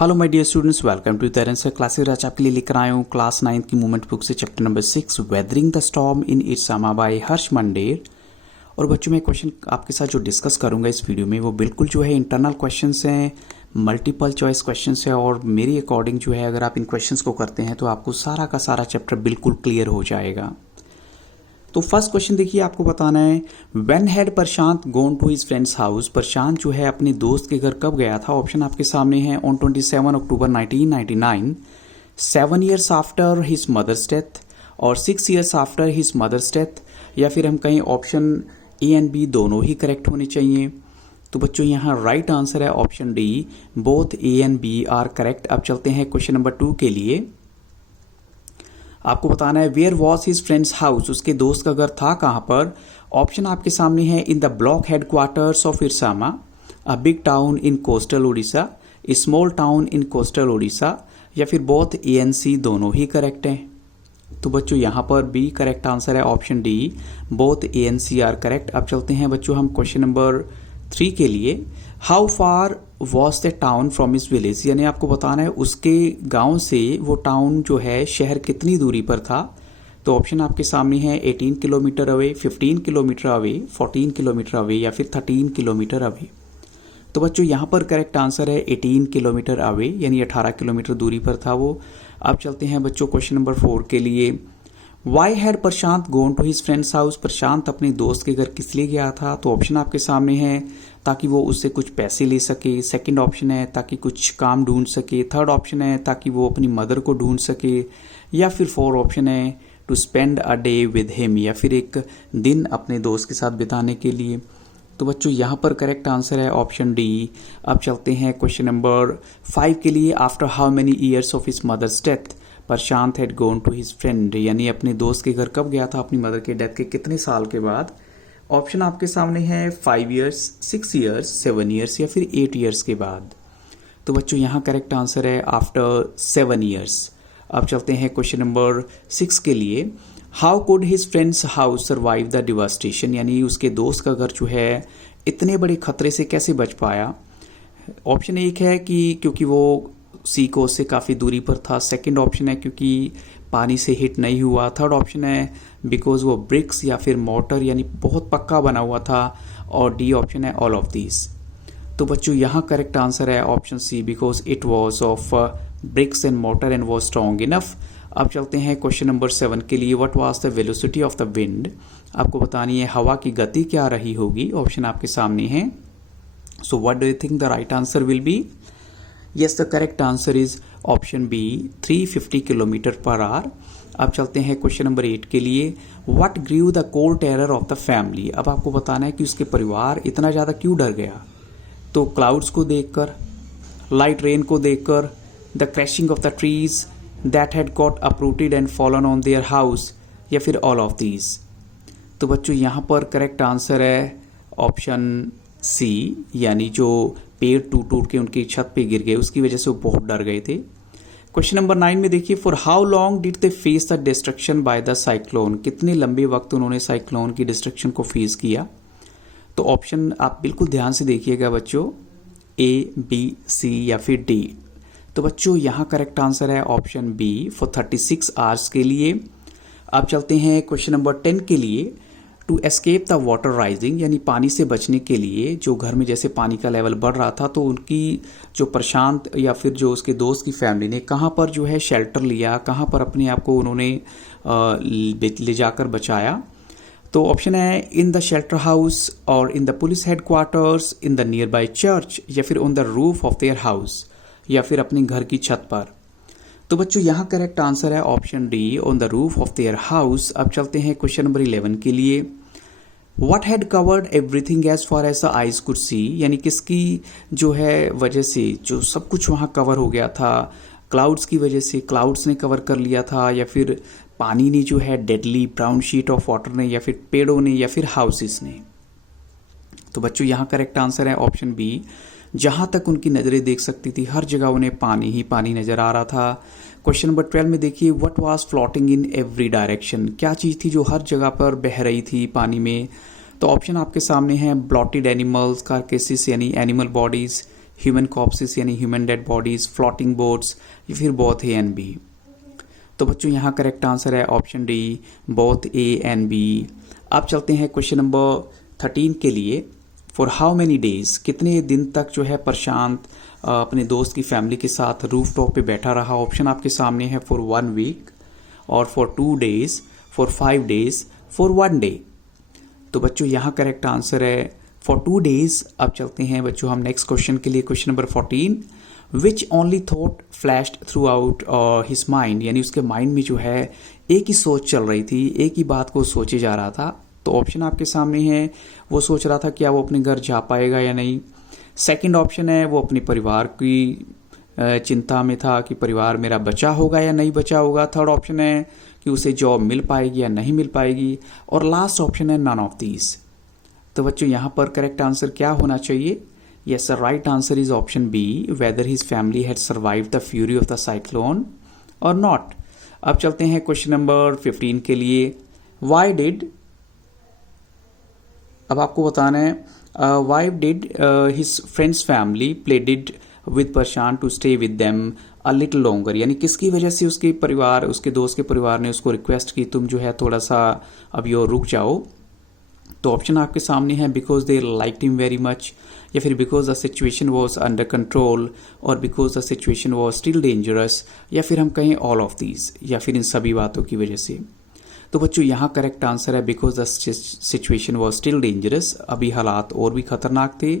Hello my dear students, welcome to तेरन sir classes. आज आपके लिए लेकर आया हूँ क्लास 9 की मूवमेंट बुक से chapter number 6 weathering the storm in Ersama by Harsh Mander. और बच्चों मैं क्वेश्चन आपके साथ जो डिस्कस करूंगा इस वीडियो में वो बिल्कुल जो है इंटरनल क्वेश्चंस हैं, मल्टीपल चॉइस क्वेश्चंस हैं। और मेरी अकॉर्डिंग जो है अगर आप इन क्वेश्चंस को करते हैं तो आपको सारा का सारा चैप्टर बिल्कुल क्लियर हो जाएगा। तो फर्स्ट क्वेश्चन देखिए, आपको बताना है when had Prashant gone to his friends house. Prashant जो है अपने दोस्त के घर कब गया था। ऑप्शन आपके सामने है on 27 October 1999, 7 years after his mother's death और 6 years after his mother's death, या फिर हम कहें ऑप्शन ए एंड बी दोनों ही करेक्ट होने चाहिए। तो बच्चों यहाँ राइट आंसर है option D, both A and B are correct. अब चलते हैं क्वेश्चन नंबर 2 के लिए। आपको बताना है where was his friends house, उसके दोस्त का घर था कहाँ पर। ऑप्शन आपके सामने है in the block headquarters of Ersama, a big town in coastal Orissa, a small town in coastal Orissa, या फिर बोथ ए एंड सी दोनों ही करेक्ट हैं। तो बच्चों यहाँ पर बी करेक्ट आंसर है option D, both A and C are correct. अब चलते हैं बच्चों हम क्वेश्चन नंबर 3 के लिए। How far was the town from his village, यानी आपको बताना है उसके गांव से वो टाउन जो है शहर कितनी दूरी पर था। तो ऑप्शन आपके सामने है 18 kilometre away, 15 kilometre away, 14 kilometre away, या फिर 13 किलोमीटर अवे। तो बच्चों यहाँ पर करेक्ट आंसर है 18 किलोमीटर अवे, यानी 18 किलोमीटर दूरी पर था वो। अब चलते हैं बच्चों क्वेश्चन नंबर 4 के लिए। Why had Prashant gone to his friends house, Prashant अपने दोस्त के घर किस लिए गया था। तो ऑप्शन आपके सामने है ताकि वो उससे कुछ पैसे ले सके, सेकंड ऑप्शन है ताकि कुछ काम ढूंढ सके, थर्ड ऑप्शन है ताकि वो अपनी मदर को ढूंढ सके, या फिर फोर्थ ऑप्शन है to spend a day with him, या फिर एक दिन अपने दोस्त के साथ बिताने के लिए। तो बच्चों यहाँ पर करेक्ट आंसर है ऑप्शन डी। अब चलते हैं क्वेश्चन नंबर 5 के लिए। After how many years of his mother's death Prashant had gone to his friend, यानी अपने दोस्त के घर कब गया था अपनी मदर के डेथ के कितने साल के बाद। ऑप्शन आपके सामने है 5 ईयर्स, 6 ईयर्स, 7 ईयर्स, या फिर 8 ईयर्स के बाद। तो बच्चों यहाँ करेक्ट आंसर है आफ्टर 7 ईयर्स। अब चलते हैं क्वेश्चन नंबर 6 के लिए। How could his friends house survive the devastation, यानी उसके दोस्त का घर जो है इतने बड़े खतरे से कैसे बच पाया। ऑप्शन एक है कि क्योंकि वो सी कोस्ट से काफ़ी दूरी पर था, सेकंड ऑप्शन है क्योंकि पानी से हिट नहीं हुआ, थर्ड ऑप्शन है बिकॉज वो ब्रिक्स या फिर मोटर यानी बहुत पक्का बना हुआ था, और डी ऑप्शन है ऑल ऑफ दीज। तो बच्चों यहाँ करेक्ट आंसर है option C, because it was of bricks and mortar and was strong enough. अब चलते हैं क्वेश्चन नंबर 7 के लिए। What was the velocity of the wind, आपको बतानी है हवा की गति क्या रही होगी। ऑप्शन आपके सामने है। So what do you think the right answer will be. Yes, the correct answer is option B, 350 kilometre per hour. अब चलते हैं क्वेश्चन नंबर 8 के लिए। What grew the core terror of the family, अब आपको बताना है कि उसके परिवार इतना ज़्यादा क्यों डर गया। तो क्लाउड्स को देखकर, लाइट रेन को देखकर, the crashing of the trees that had got uprooted and fallen on their house, या फिर ऑल ऑफ दीज। तो बच्चों यहाँ पर करेक्ट आंसर है ऑप्शन सी, यानी जो पेड़ टूट टूट के उनकी छत पे गिर गए उसकी वजह से वो बहुत डर गए थे। क्वेश्चन नंबर 9 में देखिए, for how long did they face the destruction by the cyclone, कितने लंबे वक्त उन्होंने साइक्लोन की डिस्ट्रक्शन को फेस किया। तो ऑप्शन आप बिल्कुल ध्यान से देखिएगा बच्चों, ए, बी, सी, या फिर डी। तो बच्चों यहाँ करेक्ट आंसर है ऑप्शन बी, फॉर 36 आवर्स के लिए। अब चलते हैं क्वेश्चन नंबर 10 के लिए। To escape the water rising, यानी पानी से बचने के लिए जो घर में जैसे पानी का लेवल बढ़ रहा था, तो उनकी जो प्रशांत या फिर जो उसके दोस्त की फैमिली ने कहाँ पर जो है शेल्टर लिया, कहाँ पर अपने आप को उन्होंने ले जाकर बचाया। तो ऑप्शन है इन द शेल्टर हाउस, और in the police headquarters, in the near by church, या फिर on the roof of their house, या फिर अपने घर की छत पर। तो बच्चों यहाँ करेक्ट आंसर है option D, on the roof of their house. अब चलते हैं क्वेश्चन नंबर 11 के लिए। What had covered everything as far as the eyes could see, यानी किसकी जो है वजह से जो सब कुछ वहाँ कवर हो गया था। क्लाउड्स की वजह से, क्लाउड्स ने कवर कर लिया था, या फिर पानी ने जो है deadly brown sheet of water ने, या फिर पेड़ों ने, या फिर हाउसेस ने। तो बच्चों यहाँ करेक्ट आंसर है ऑप्शन बी, जहाँ तक उनकी नज़रें देख सकती थी हर जगह उन्हें पानी ही पानी नज़र आ रहा था। क्वेश्चन नंबर 12 में देखिए, what was floating in every direction, क्या चीज़ थी जो हर जगह पर बह रही थी पानी में। तो ऑप्शन आपके सामने है ब्लॉटेड एनिमल्स, कार्केसिस यानी एनिमल बॉडीज, ह्यूमन कॉप्सिस यानी human dead bodies, floating boats, या फिर बोथ ए एंड बी। तो बच्चों यहाँ करेक्ट आंसर है option D, both A and B. अब चलते हैं क्वेश्चन नंबर 13 के लिए। फॉर हाउ मेनी डेज, कितने दिन तक जो है प्रशांत अपने दोस्त की फैमिली के साथ रूफ टॉप पे बैठा रहा। ऑप्शन आपके सामने है फॉर 1 वीक, और for 2 days, for 5 days, for 1 day. तो बच्चों यहाँ करेक्ट आंसर है फॉर 2 डेज। अब चलते हैं बच्चों हम नेक्स्ट क्वेश्चन के लिए, question number 14। Which only thought flashed through out his mind, यानी उसके माइंड में जो है एक ही सोच चल रही थी, एक ही बात को सोचे जा रहा था। तो ऑप्शन आपके सामने है, वो सोच रहा था क्या वो अपने घर जा पाएगा या नहीं। सेकंड ऑप्शन है वो अपने परिवार की चिंता में था कि परिवार मेरा बचा होगा या नहीं बचा होगा। थर्ड ऑप्शन है कि उसे जॉब मिल पाएगी या नहीं मिल पाएगी, और लास्ट ऑप्शन है नन ऑफ दीज। तो बच्चों यहाँ पर करेक्ट आंसर क्या होना चाहिए? Yes, the right answer is option B, whether his family had survived the fury of the cyclone or not. अब चलते हैं क्वेश्चन नंबर 15 के लिए। Why did, अब आपको बताना है why did his friend's family pleaded with Prashant to stay with them a little longer, यानी किसकी वजह से उसके परिवार, उसके दोस्त के परिवार ने उसको रिक्वेस्ट की तुम जो है थोड़ा सा अभी और रुक जाओ। तो ऑप्शन आपके सामने है because they liked him very much, या फिर because the situation was under control, और because the situation was still dangerous, या फिर हम कहें ऑल ऑफ दीज, या फिर इन सभी बातों की वजह से। तो बच्चों यहाँ करेक्ट आंसर है because the situation was still dangerous, अभी हालात और भी खतरनाक थे।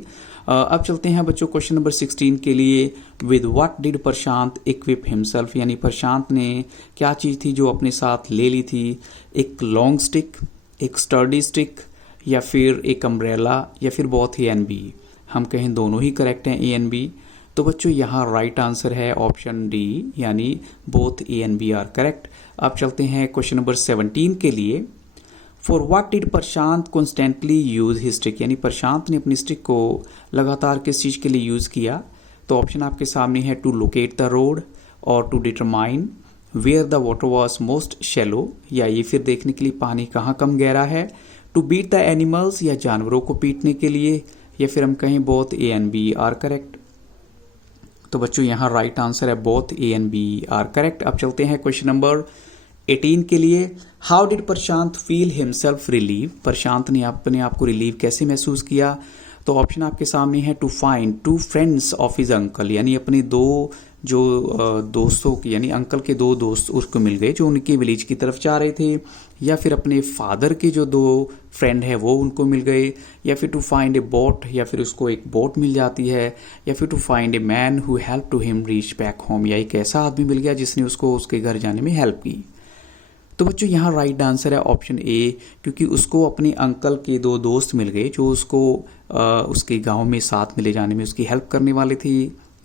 अब चलते हैं बच्चों क्वेश्चन नंबर 16 के लिए। With what did Prashant equip himself, यानी प्रशांत ने क्या चीज़ थी जो अपने साथ ले ली थी। एक लॉन्ग स्टिक, एक स्टर्डी स्टिक, या फिर एक अम्ब्रेला, या फिर बोथ ए एंड बी। हम कहें दोनों ही करेक्ट हैं, ए एंड बी। तो बच्चों यहाँ राइट आंसर है ऑप्शन डी, यानी both A and B are correct. अब चलते हैं क्वेश्चन नंबर 17 के लिए। For what did Prashant constantly use his stick, यानी प्रशांत ने अपनी स्टिक को लगातार किस चीज़ के लिए यूज़ किया। तो ऑप्शन आपके सामने है टू लोकेट द रोड, और to determine where the water was most shallow, या ये फिर देखने के लिए पानी कहाँ कम गहरा है। टू बीट द एनिमल्स, या जानवरों को पीटने के लिए, या फिर हम कहें both A and B are correct. तो बच्चों यहाँ राइट आंसर है both A and B are correct. अब चलते हैं क्वेश्चन नंबर 18 के लिए। How did Prashant feel himself relieve, Prashant ने अपने आप को रिलीव कैसे महसूस किया। तो ऑप्शन आपके सामने है to find 2 friends of his uncle, यानी अपने दो जो दोस्तों की, यानी अंकल के 2 दोस्त उसको मिल गए जो उनके विलेज की तरफ जा रहे थे, या फिर अपने फादर के जो 2 फ्रेंड है वो उनको मिल गए, या फिर टू फाइंड ए बोट, या फिर उसको एक बोट मिल जाती है, या फिर to find a man who help to him reach back home, या एक ऐसा आदमी मिल गया जिसने उसको उसके घर जाने में हेल्प की। तो बच्चों यहाँ राइट आंसर है ऑप्शन ए, क्योंकि उसको अपने अंकल के 2 दोस्त मिल गए जो उसको उसके गांव में साथ में ले जाने में उसकी हेल्प करने वाले थे,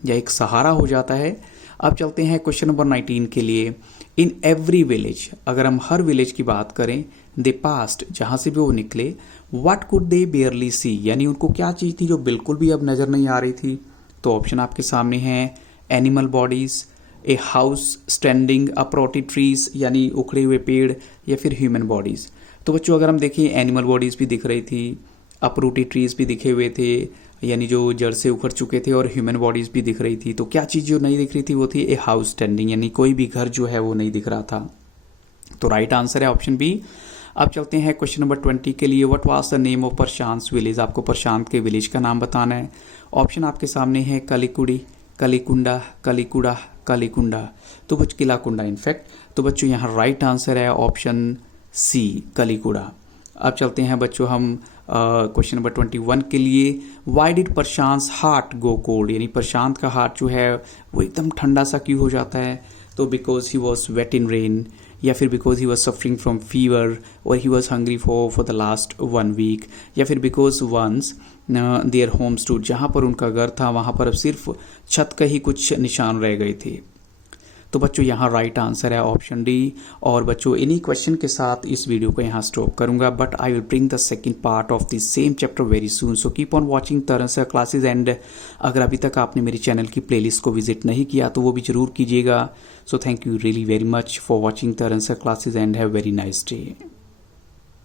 या एक सहारा हो जाता है। अब चलते हैं क्वेश्चन नंबर 19 के लिए। इन एवरी विलेज, अगर हम हर विलेज की बात करें, दे पास्ट, जहां से भी वो निकले, व्हाट कुड दे बेयरली सी, यानी उनको क्या चीज थी जो बिल्कुल भी अब नजर नहीं आ रही थी। तो ऑप्शन आपके सामने है animal bodies, a house standing uprooted trees, यानी उखड़े हुए पेड़, या फिर ह्यूमन बॉडीज। तो बच्चों अगर हम देखें एनिमल बॉडीज भी दिख रही थी, अपरूटेड ट्रीज भी दिखे हुए थे, यानी जो जड़ से उखड़ चुके थे, और ह्यूमन बॉडीज भी दिख रही थी। तो क्या चीज़ जो नहीं दिख रही थी वो थी ए हाउस स्टैंडिंग, यानी कोई भी घर जो है वो नहीं दिख रहा था। तो राइट आंसर है ऑप्शन बी। अब चलते हैं क्वेश्चन नंबर 20 के लिए। What was the name of Prashant village, आपको प्रशांत के विलेज का नाम बताना है। ऑप्शन आपके सामने है कलिकुड़ी, कलिकुंडा, कलिकुड़ा, कलिकुंडा, तो बच्चों किलाकुंडा इनफैक्ट। तो बच्चों यहाँ राइट आंसर है ऑप्शन सी, कलिकुड़ा। अब चलते हैं बच्चों हम क्वेश्चन नंबर 21 के लिए। Why did Prashant heart go cold, यानी प्रशांत का हार्ट जो है वो एकदम ठंडा सा क्यों हो जाता है। तो because he was wet in rain, या फिर because he was suffering from fever, और he was hungry for the last 1 week, या फिर because once their home stood, जहाँ पर उनका घर था वहाँ पर अब सिर्फ छत का ही कुछ निशान रह गए थे। तो बच्चों यहाँ राइट आंसर है ऑप्शन डी। और बच्चों इन्हीं क्वेश्चन के साथ इस वीडियो को यहाँ स्टॉप करूंगा, but I will bring the second part of the same chapter very soon. So keep on watching Taran sir classes, and अगर अभी तक आपने मेरी चैनल की प्लेलिस्ट को विजिट नहीं किया तो वो भी जरूर कीजिएगा। So thank you really very much for watching Taran sir classes, and have very nice day.